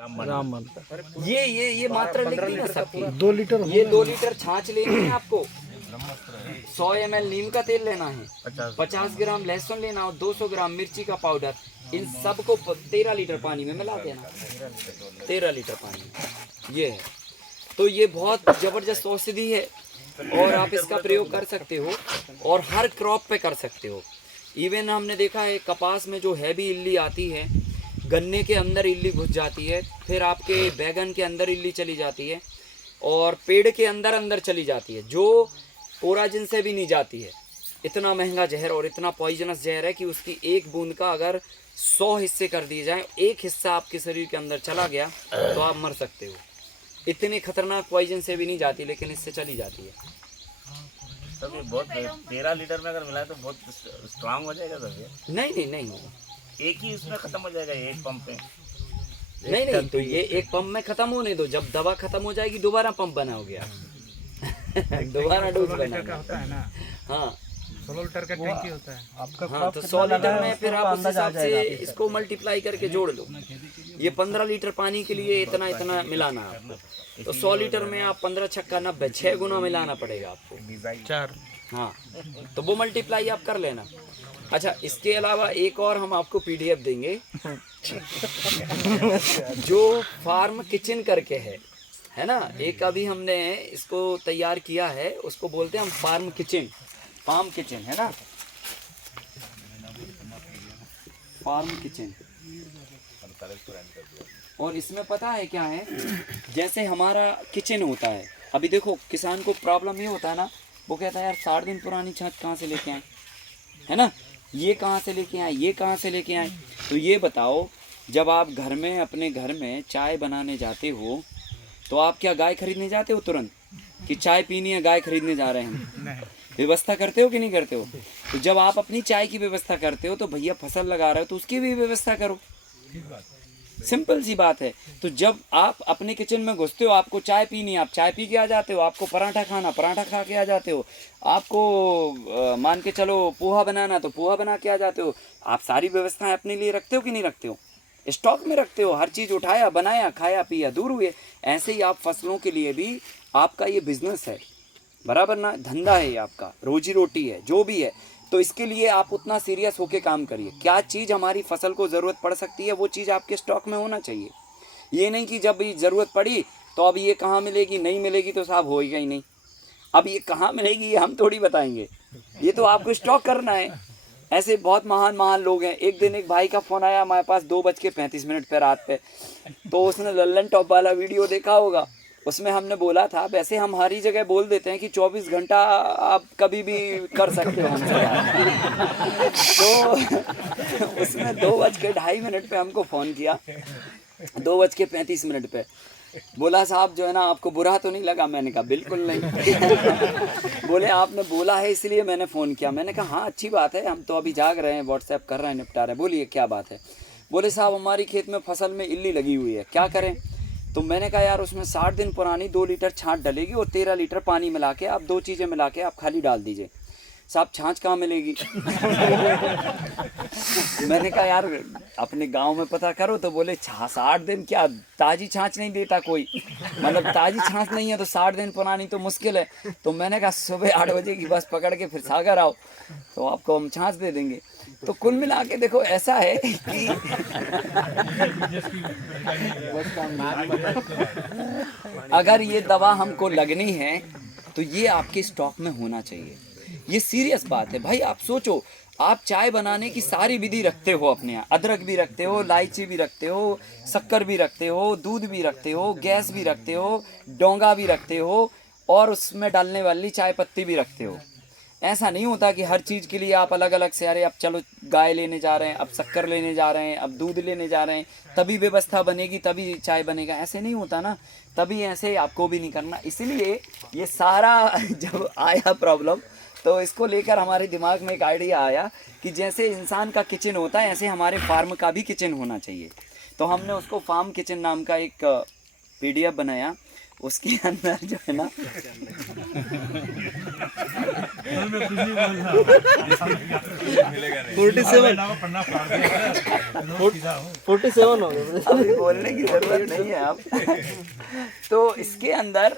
रामबन का। ये मात्रा लिख दी ना सबकी। 2 लीटर ये 2 लीटर छाछ लेनी है आपको, 100 ml नीम का तेल लेना है, 50 ग्राम लहसुन लेना और 200 ग्राम मिर्ची का पाउडर। इन सबको 13 लीटर पानी में मिला देना, 13 लीटर पानी में। ये है, तो ये बहुत ज़बरदस्त औषधि है और आप इसका प्रयोग कर सकते हो और हर क्रॉप पे कर सकते हो। इवन हमने देखा है कपास में जो हैवी इल्ली आती है, गन्ने के अंदर इल्ली घुस जाती है, फिर आपके बैगन के अंदर इल्ली चली जाती है और पेड़ के अंदर अंदर चली जाती है, जो कोराजिन से भी नहीं जाती है। इतना महंगा जहर और इतना पॉइजनस जहर है कि उसकी एक बूंद का अगर 100 हिस्से कर दिए जाएं, एक हिस्सा आपके शरीर के अंदर चला गया तो आप मर सकते हो। इतनी खतरनाक पॉइजन से भी नहीं जाती, लेकिन इससे चली जाती है। तब ये बहुत 13 लीटर में अगर मिलाए तो बहुत स्ट्रांग हो जाएगा तब ये। नहीं होगा, एक ही उसमें खत्म हो जाएगा एक पंप पे। नहीं तो ये एक पंप में खत्म होने दो, जब दवा खत्म हो जाएगी दोबारा पंप बनाओगे आप दोबारा डोज बनाना होता है ना। हाँ 16 लीटर का टैंकी होता है आपका। हाँ, तो 100 लीटर में फिर आप उस हिसाब से इसको मल्टीप्लाई करके जोड़ लो। ये 15 लीटर पानी के लिए इतना मिलाना है आपको, तो 100 लीटर में आप 15 छक्का 90, 6 गुना मिलाना पड़ेगा आपको। 4। हाँ, तो वो मल्टीप्लाई आप कर लेना। अच्छा, इसके अलावा एक और हम आपको पीडीएफ देंगे जो फार्म किचन करके है ना। एक अभी हमने इसको तैयार किया है, उसको बोलते हैं हम फार्म किचन है ना, फार्म किचन। और इसमें पता है क्या है, जैसे हमारा किचन होता है, अभी देखो किसान को प्रॉब्लम ये होता है ना, वो कहता है यार 60 दिन पुरानी छाछ कहाँ से लेके आए, है ना, ये कहाँ से लेके आए, ये कहाँ से लेके आए। तो ये बताओ, जब आप घर में अपने घर में चाय बनाने जाते हो तो आप क्या गाय खरीदने जाते हो तुरंत कि चाय पीनी है गाय खरीदने जा रहे हैं? व्यवस्था करते हो कि नहीं करते हो? तो जब आप अपनी चाय की व्यवस्था करते हो तो भैया फसल लगा रहे हो तो उसकी भी व्यवस्था करो। सिंपल सी बात है। तो जब आप अपने किचन में घुसते हो, आपको चाय पीनी है, आप चाय पी के आ जाते हो, आपको पराठा खाना, पराठा खा के आ जाते हो, आपको मान के चलो पोहा बनाना तो पोहा बना के आ जाते हो। आप सारी व्यवस्थाएं अपने लिए रखते हो कि नहीं रखते हो? स्टॉक में रखते हो, हर चीज़ उठाया, बनाया, खाया, पिया, दूर हुए। ऐसे ही आप फसलों के लिए भी, आपका ये बिजनेस है, बराबर ना, धंधा है ये आपका, रोजी रोटी है, जो भी है। तो इसके लिए आप उतना सीरियस होके काम करिए। क्या चीज़ हमारी फसल को ज़रूरत पड़ सकती है, वो चीज़ आपके स्टॉक में होना चाहिए। ये नहीं कि जब ये ज़रूरत पड़ी तो अब ये कहाँ मिलेगी, नहीं मिलेगी तो साहब होएगा ही नहीं। अब ये कहाँ मिलेगी ये हम थोड़ी बताएंगे, ये तो आपको स्टॉक करना है। ऐसे बहुत महान लोग हैं। एक दिन एक भाई का फ़ोन आया हमारे पास 2:35 पे रात पे, तो उसने लल्लन टॉप वाला वीडियो देखा होगा। उसमें हमने बोला था, वैसे हम हर ही जगह बोल देते हैं कि 24 घंटा आप कभी भी कर सकते हो हमसे तो उसने 2:2.5 पे हमको फ़ोन किया, 2:35 पे। बोला साहब जो है ना, आपको बुरा तो नहीं लगा? मैंने कहा बिल्कुल नहीं बोले आपने बोला है इसलिए मैंने फ़ोन किया। मैंने कहा हाँ अच्छी बात है, हम तो अभी जाग रहे हैं, व्हाट्सएप कर रहे हैं, निपटा रहे हैं। बोलिए क्या बात है? बोले साहब हमारी खेत में फसल में इल्ली लगी हुई है, क्या करें? तो मैंने कहा यार उसमें 60 दिन पुरानी 2 लीटर छाछ डलेगी और 13 लीटर पानी मिला के, आप 2 चीज़ें मिला के आप खाली डाल दीजिए। साहब छाछ कहाँ मिलेगी? मैंने कहा यार अपने गांव में पता करो। तो बोले 60 दिन क्या ताज़ी छाछ नहीं देता कोई, मतलब ताज़ी छाछ नहीं है तो 60 दिन पुरानी तो मुश्किल है। तो मैंने कहा सुबह 8 बजे की बस पकड़ के फिर सागर आओ तो आपको हम छाछ दे देंगे। तो कुल मिला के देखो ऐसा है कि अगर ये दवा हमको लगनी है तो ये आपके स्टॉक में होना चाहिए। ये सीरियस बात है भाई। आप सोचो, आप चाय बनाने की सारी विधि रखते हो अपने यहाँ, अदरक भी रखते हो, इलायची भी रखते हो, शक्कर भी रखते हो, दूध भी रखते हो, गैस भी रखते हो, डोंगा भी रखते हो और उसमें डालने वाली चाय पत्ती भी रखते हो। ऐसा नहीं होता कि हर चीज़ के लिए आप अलग अलग से, अरे अब चलो गाय लेने जा रहे हैं, अब शक्कर लेने जा रहे हैं, अब दूध लेने जा रहे हैं, तभी व्यवस्था बनेगी, तभी चाय बनेगा। ऐसे नहीं होता ना, तभी ऐसे आपको भी नहीं करना। इसलिए ये सारा जब आया प्रॉब्लम तो इसको लेकर हमारे दिमाग में एक आइडिया आया कि जैसे इंसान का किचन होता है ऐसे हमारे फार्म का भी किचन होना चाहिए। तो हमने उसको फार्म किचन नाम का एक पीडीएफ बनाया उसके अंदर जो है ना, अभी बोलने की जरूरत नहीं है आप। तो इसके अंदर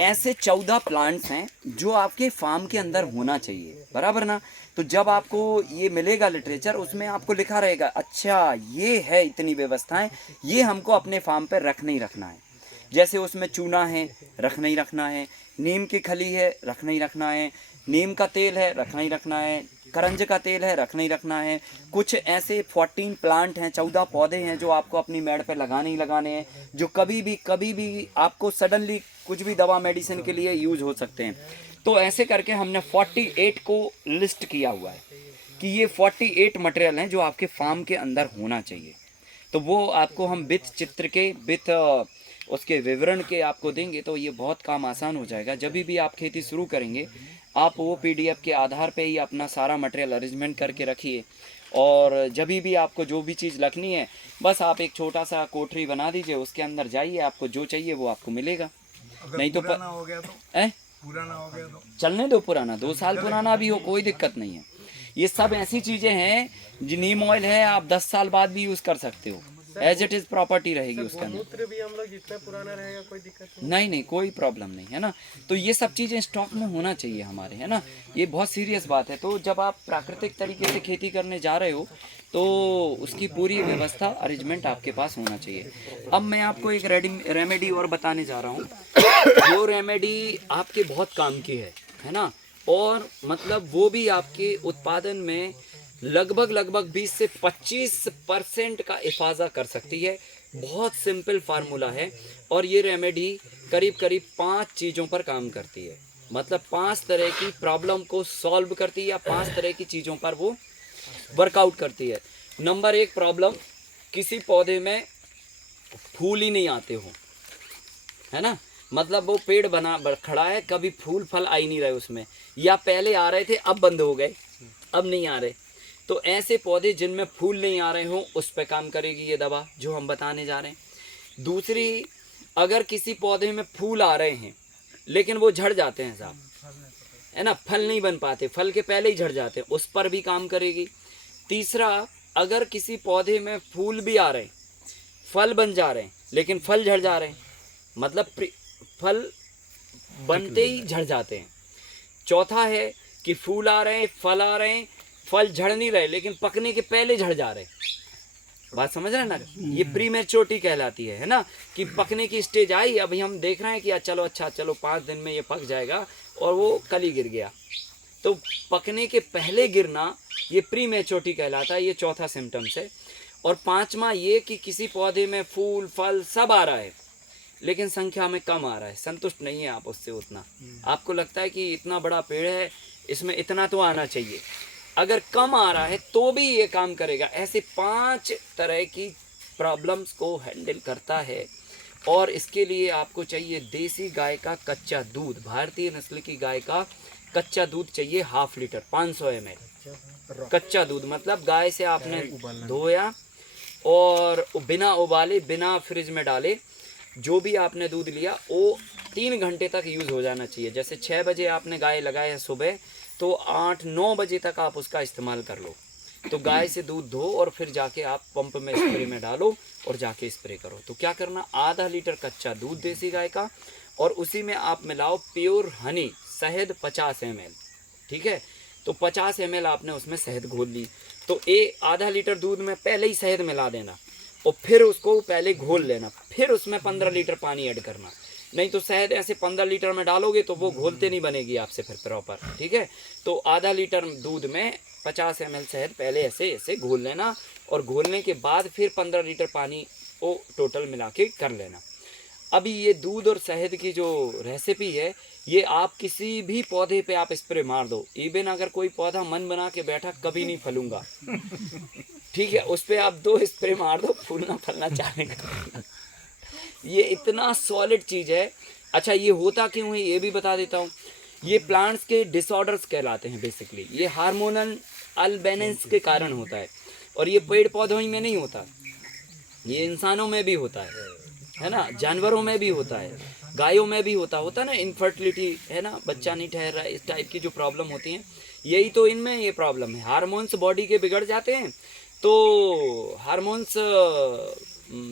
ऐसे 14 प्लांट्स हैं जो आपके फार्म के अंदर होना चाहिए, बराबर ना। तो जब आपको ये मिलेगा लिटरेचर, उसमें आपको लिखा रहेगा अच्छा ये है इतनी व्यवस्थाएं, ये हमको अपने फार्म पे रखना ही रखना है। जैसे उसमें चूना है, रखना ही रखना है, नीम की खली है, रखना ही रखना है, नीम का तेल है, रखना ही रखना है, करंज का तेल है, रखना ही रखना है। कुछ ऐसे 14 प्लांट हैं, 14 पौधे हैं जो आपको अपनी मेड़ पे लगाने ही लगाने हैं, जो कभी भी आपको सडनली कुछ भी दवा मेडिसिन के लिए यूज हो सकते हैं। तो ऐसे करके हमने 48 को लिस्ट किया हुआ है कि ये 48 मटेरियल हैं जो आपके फार्म के अंदर होना चाहिए। तो वो आपको हम विथ चित्र के, विथ उसके विवरण के आपको देंगे, तो ये बहुत काम आसान हो जाएगा। जब भी आप खेती शुरू करेंगे, आप वो PDF के आधार पे ही अपना सारा मटेरियल अरेंजमेंट करके रखिए, और जब भी आपको जो भी चीज़ रखनी है, बस आप एक छोटा सा कोठरी बना दीजिए, उसके अंदर जाइए, आपको जो चाहिए वो आपको मिलेगा। नहीं तो पुराना हो गया तो पुराना हो गया तो चलने दो, पुराना 2 साल पुराना भी हो, कोई दिक्कत नहीं है। ये सब ऐसी चीज़ें हैं, जो नीम ऑयल है आप 10 साल बाद भी यूज़ कर सकते हो, एज इट इज़ प्रॉपर्टी रहेगी उसके अंदर। मूत्र भी हम लोग जितना पुराना रहेगा कोई दिक्कत नहीं, कोई प्रॉब्लम नहीं है ना। तो ये सब चीज़ें स्टॉक में होना चाहिए हमारे, है ना। ये बहुत सीरियस बात है। तो जब आप प्राकृतिक तरीके से खेती करने जा रहे हो, तो उसकी पूरी व्यवस्था, अरेंजमेंट आपके पास होना चाहिए। अब मैं आपको एक रेमेडी और बताने जा रहा हूँ, जो रेमेडी आपके बहुत काम की है ना, और मतलब वो भी आपके उत्पादन में लगभग 20 से 25% का इफाजा कर सकती है। बहुत सिंपल फार्मूला है, और ये रेमेडी करीब 5 चीज़ों पर काम करती है। मतलब 5 तरह की प्रॉब्लम को सॉल्व करती है, या 5 तरह की चीज़ों पर वो वर्कआउट करती है। नंबर 1 प्रॉब्लम, किसी पौधे में फूल ही नहीं आते हो, है ना। मतलब वो पेड़ बना खड़ा है, कभी फूल फल आ ही नहीं रहे उसमें, या पहले आ रहे थे अब बंद हो गए, अब नहीं आ रहे। तो ऐसे पौधे जिनमें फूल नहीं आ रहे हों, उस पर काम करेगी ये दवा जो हम बताने जा रहे हैं। दूसरी, अगर किसी पौधे में फूल आ रहे हैं लेकिन वो झड़ जाते हैं साहब, है ना, फल नहीं बन पाते, फल के पहले ही झड़ जाते हैं, उस पर भी काम करेगी। तीसरा, अगर किसी पौधे में फूल भी आ रहे हैं, फल बन जा रहे हैं, लेकिन फल झड़ जा रहे हैं, मतलब फल बनते ही झड़ जाते हैं। चौथा है कि फूल आ रहे हैं, फल आ रहे हैं, फल झड़ नहीं रहे, लेकिन पकने के पहले झड़ जा रहे हैं। बात समझ रहे हैं ना, ये प्रीमेच्योरिटी कहलाती है ना, कि पकने की स्टेज आई, अभी हम देख रहे हैं कि चलो 5 दिन में ये पक जाएगा, और वो कल ही गिर गया। तो पकने के पहले गिरना, ये प्रीमेच्योरिटी कहलाता है। ये चौथा सिम्टम्स है। और 5वां ये कि किसी पौधे में फूल फल सब आ रहा है, लेकिन संख्या में कम आ रहा है, संतुष्ट नहीं है आप उससे उतना, आपको लगता है कि इतना बड़ा पेड़ है, इसमें इतना तो आना चाहिए, अगर कम आ रहा है तो भी ये काम करेगा। ऐसे 5 तरह की प्रॉब्लम्स को हैंडल करता है। और इसके लिए आपको चाहिए देसी गाय का कच्चा दूध, भारतीय नस्ल की गाय का कच्चा दूध चाहिए 1/2 लीटर, 500 ml कच्चा दूध। मतलब गाय से आपने धोया और बिना उबाले, बिना फ्रिज में डाले, जो भी आपने दूध लिया वो 3 घंटे तक यूज़ हो जाना चाहिए। जैसे 6 बजे आपने गाय लगाया है सुबह, तो 8-9 बजे तक आप उसका इस्तेमाल कर लो। तो गाय से दूध धो और फिर जाके आप पंप में स्प्रे में डालो और जाके स्प्रे करो। तो क्या करना, आधा लीटर कच्चा दूध देसी गाय का, और उसी में आप मिलाओ प्योर हनी, शहद 50 ml, ठीक है। तो 50 ml आपने उसमें शहद घोल ली, तो आधा लीटर दूध में पहले ही शहद मिला देना, और फिर उसको पहले घोल लेना, फिर उसमें 15 लीटर पानी ऐड करना। नहीं तो शहद ऐसे 15 लीटर में डालोगे तो वो घोलते नहीं बनेगी आपसे फिर प्रॉपर, ठीक है। तो आधा लीटर दूध में 50 ml शहद पहले ऐसे घोल लेना, और घोलने के बाद फिर 15 लीटर पानी वो टोटल मिला के कर लेना। अभी ये दूध और शहद की जो रेसिपी है, ये आप किसी भी पौधे पे आप स्प्रे मार दो, इवन अगर कोई पौधा मन बना के बैठा कभी नहीं फलूंगा, ठीक है, उस पर आप 2 स्प्रे मार दो, फूलना फलना चाहेगा। ये इतना सॉलिड चीज़ है। अच्छा, ये होता क्यों है ये भी बता देता हूँ। ये प्लांट्स के डिसऑर्डर्स कहलाते हैं बेसिकली। ये हार्मोनल अनबैलेंस के कारण होता है, और ये पेड़ पौधों ही में नहीं होता, ये इंसानों में भी होता है। है ना, जानवरों में भी होता है, गायों में भी होता है ना, इनफर्टिलिटी है ना, बच्चा नहीं ठहर रहा है, इस टाइप की जो प्रॉब्लम होती हैं, यही तो इनमें ये प्रॉब्लम है। हार्मोन्स बॉडी के बिगड़ जाते हैं, तो हार्मोन्स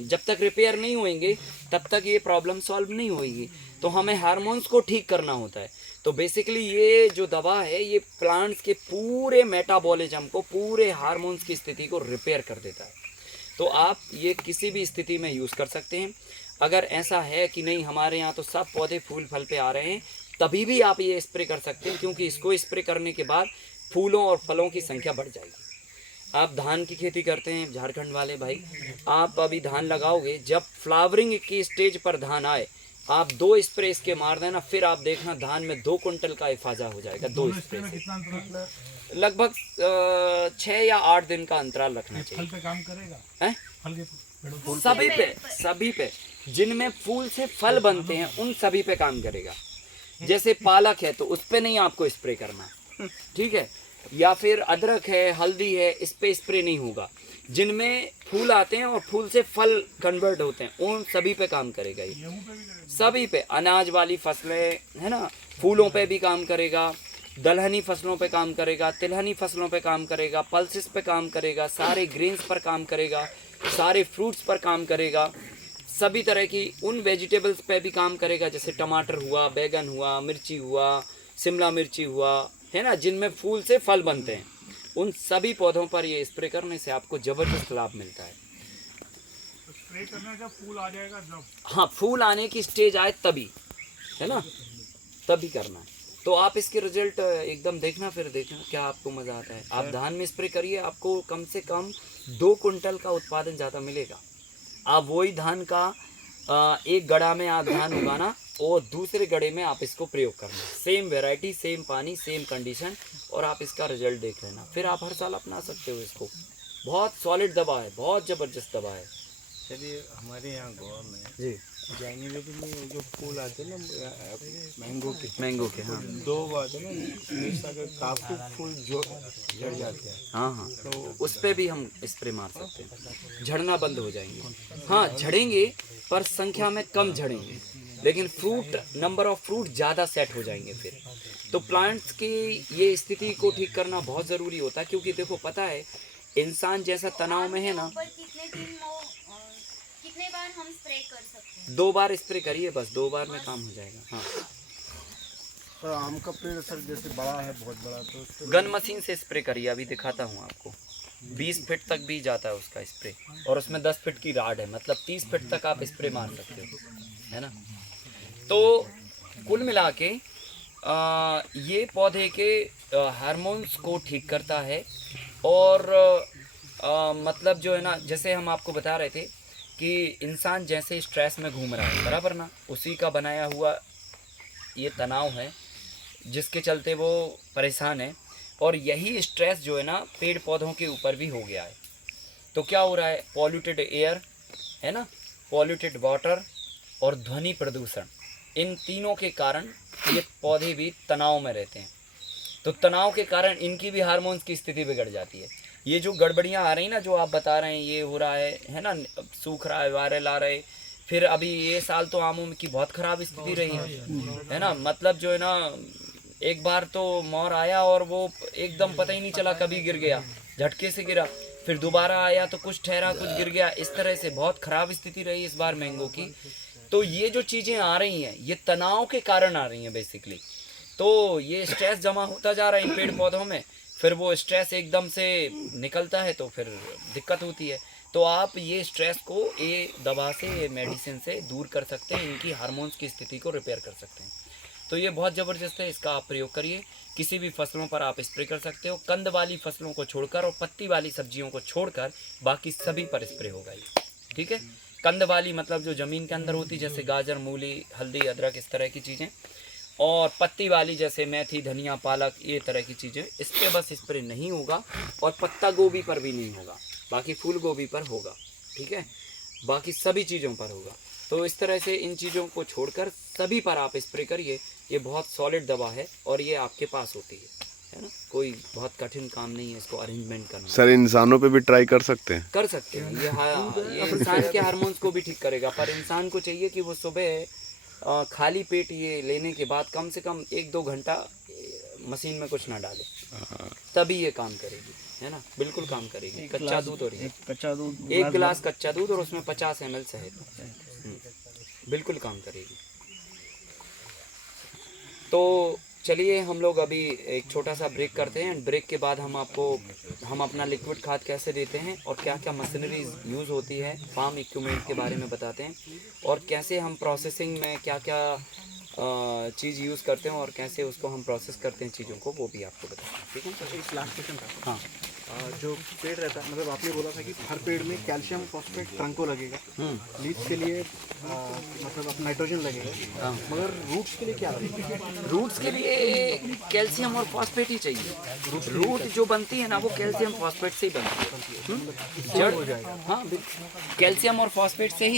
जब तक रिपेयर नहीं होंगे तब तक ये प्रॉब्लम सॉल्व नहीं होगी। तो हमें हार्मोन्स को ठीक करना होता है। तो बेसिकली ये जो दवा है ये प्लांट्स के पूरे मेटाबॉलिज्म को, पूरे हार्मोन्स की स्थिति को रिपेयर कर देता है। तो आप ये किसी भी स्थिति में यूज़ कर सकते हैं। अगर ऐसा है कि नहीं हमारे यहाँ तो सब पौधे फूल फल पे आ रहे हैं, तभी भी आप ये स्प्रे कर सकते हैं, क्योंकि इसको स्प्रे करने के बाद फूलों और फलों की संख्या बढ़ जाएगी। आप धान की खेती करते हैं झारखंड वाले भाई, आप अभी धान लगाओगे, जब फ्लावरिंग की स्टेज पर धान आए, आप 2 स्प्रे इसके मार देना, फिर आप देखना धान में 2 कुंटल का इफाजा हो जाएगा 2 स्प्रे से। लगभग 6 या 8 दिन का अंतराल रखना चाहिए। फल पे काम करेगा? हैं? फल के सभी पे जिनमें फूल से फल बनते हैं उन सभी पे काम करेगा। जैसे पालक है तो उस पे नहीं आपको स्प्रे करना, ठीक है, या फिर अदरक है, हल्दी है, इस पे स्प्रे नहीं होगा। जिनमें फूल आते हैं और फूल से फल कन्वर्ट होते हैं उन सभी पे काम करेगा ये, सभी पे। अनाज वाली फसलें है ना, फूलों पे भी काम करेगा, दलहनी फसलों पे काम करेगा, तिलहनी फसलों पे काम करेगा, पल्सेस पे काम करेगा, सारे ग्रेन्स पर काम करेगा, सारे फ्रूट्स पर काम करेगा, सभी तरह की उन वेजिटेबल्स पे भी काम करेगा, जैसे टमाटर हुआ, बैगन हुआ, मिर्ची हुआ, शिमला मिर्ची हुआ, है ना, जिनमें फूल से फल बनते हैं, उन सभी पौधों पर ये स्प्रे करने से आपको ज़बरदस्त लाभ मिलता है। स्प्रे करना जब फूल आ जाएगा जब? हाँ, फूल आने की स्टेज आए तभी, है ना, तभी करना है। तो आप इसके रिजल्ट एकदम देखना, फिर देखना क्या आपको मज़ा आता है। आप धान में स्प्रे करिए, आपको कम से कम 2 कुंटल का उत्पादन ज़्यादा मिलेगा। आप वही धान का एक गड़ा में आप धान उगाना और दूसरे गड़े में आप इसको प्रयोग करना, सेम वैरायटी, सेम पानी, सेम कंडीशन, और आप इसका रिजल्ट देख लेना। फिर आप हर साल अपना सकते हो इसको। बहुत सॉलिड दवा है, बहुत ज़बरदस्त दवा है। चलिए, हमारे यहाँ गोवा में जी, जानुआरी में जो फूल आते हैं ना मैंगो के, हाँ 2 बार है ना, हमेशा के काफी फूल जो झड़ जाते हैं। हाँ, तो उस पर भी हम स्प्रे मार सकते हैं, झड़ना बंद हो जाएंगे। हाँ, झड़ेंगे पर संख्या में कम झड़ेंगे, लेकिन फ्रूट, नंबर ऑफ फ्रूट ज़्यादा सेट हो जाएंगे फिर। तो प्लांट्स की ये स्थिति को ठीक करना बहुत ज़रूरी होता है, क्योंकि देखो पता है इंसान जैसा तनाव में है ना, कितने बार हम स्प्रे कर सकते हैं? 2 बार स्प्रे करिए, बस 2 बार में काम हो जाएगा। हाँ, और आम का पेड़ सर जैसे बड़ा है, बहुत बड़ा, तो उसको गन मशीन से स्प्रे करिए, अभी दिखाता हूँ आपको। 20 फीट तक भी जाता है उसका स्प्रे, और उसमें 10 फीट की राड है, मतलब 30 फीट तक आप स्प्रे मार सकते हो, है ना। तो कुल मिला के ये पौधे के हार्मोन्स को ठीक करता है, और मतलब जो है ना, जैसे हम आपको बता रहे थे कि इंसान जैसे स्ट्रेस में घूम रहा है, बराबर ना, उसी का बनाया हुआ ये तनाव है जिसके चलते वो परेशान है। और यही स्ट्रेस जो है ना पेड़ पौधों के ऊपर भी हो गया है। तो क्या हो रहा है, पॉल्यूटेड एयर है ना, पॉल्यूटेड वाटर और ध्वनि प्रदूषण, इन तीनों के कारण ये पौधे भी तनाव में रहते हैं। तो तनाव के कारण इनकी भी हार्मोन्स की स्थिति बिगड़ जाती है। ये जो गड़बड़ियाँ आ रही ना, जो आप बता रहे हैं ये हो रहा है ना, सूख रहा है, वायरल आ रहे, फिर अभी ये साल तो आमों की बहुत ख़राब स्थिति रही है ना, मतलब जो है ना, एक बार तो मोर आया और वो एकदम पता ही नहीं चला कभी गिर गया, झटके से गिरा, फिर दोबारा आया तो कुछ ठहरा, कुछ गिर गया, इस तरह से बहुत ख़राब स्थिति रही इस बार मैंगो की। तो ये जो चीज़ें आ रही हैं ये तनाव के कारण आ रही हैं बेसिकली। तो ये स्ट्रेस जमा होता जा रहा है इन पेड़ पौधों में, फिर वो स्ट्रेस एकदम से निकलता है तो फिर दिक्कत होती है। तो आप ये स्ट्रेस को ये दवा से, ये मेडिसिन से दूर कर सकते हैं, इनकी हार्मोन्स की स्थिति को रिपेयर कर सकते हैं। तो ये बहुत ज़बरदस्त है, इसका आप प्रयोग करिए। किसी भी फसलों पर आप स्प्रे कर सकते हो, कंद वाली फसलों को छोड़कर और पत्ती वाली सब्जियों को छोड़कर बाकी सभी पर स्प्रे होगा ये, ठीक है। कंद वाली मतलब जो ज़मीन के अंदर होती, जैसे गाजर, मूली, हल्दी, अदरक, इस तरह की चीज़ें, और पत्ती वाली जैसे मेथी, धनिया, पालक, ये तरह की चीज़ें, इस पर बस स्प्रे नहीं होगा। और पत्ता गोभी पर भी नहीं होगा, बाकी फूल गोभी पर होगा, ठीक है, बाकी सभी चीज़ों पर होगा। तो इस तरह से इन चीज़ों को छोड़कर सभी पर आप स्प्रे करिए। ये बहुत सॉलिड दवा है और ये आपके पास होती है। है ना, कोई बहुत कठिन काम नहीं है इसको अरेंजमेंट करना। सर इंसानों पे भी ट्राई कर सकते हैं? कर सकते हैं ये इंसान के हार्मोन्स को भी ठीक करेगा, पर इंसान को चाहिए कि वो सुबह खाली पेट ये लेने के बाद कम से कम 1-2 घंटा मशीन में कुछ ना डाले, तभी ये काम करेगी, है ना, बिल्कुल काम करेगी। कच्चा दूध और ये कच्चा दूध 1 गिलास कच्चा दूध और उसमें 50 ml शहद, बिल्कुल काम करेगी। तो चलिए हम लोग अभी एक छोटा सा ब्रेक करते हैं। ब्रेक के बाद हम अपना लिक्विड खाद कैसे देते हैं और क्या क्या मशीनरी यूज़ होती है, फार्म इक्विपमेंट के बारे में बताते हैं, और कैसे हम प्रोसेसिंग में क्या क्या चीज़ यूज़ करते हैं और कैसे उसको हम प्रोसेस करते हैं चीज़ों को, वो भी आपको बताते हैं। ठीक है सर, एक लास्ट क्वेश्चन था। हाँ। जो पेड़ रहता है, मतलब आपने बोला था कि हर पेड़ में कैल्शियम फॉस्फेट ट्रंक को लगेगा, लीव्स के लिए मतलब अब नाइट्रोजन लगेगा, मगर रूट्स के लिए क्या लगेगा? रूट्स के लिए कैल्शियम और फॉस्फेट ही चाहिए। रूट जो बनती है ना वो कैल्शियम फॉस्फेट से ही बनती है। जड़, हाँ, कैल्शियम और फॉस्फेट से ही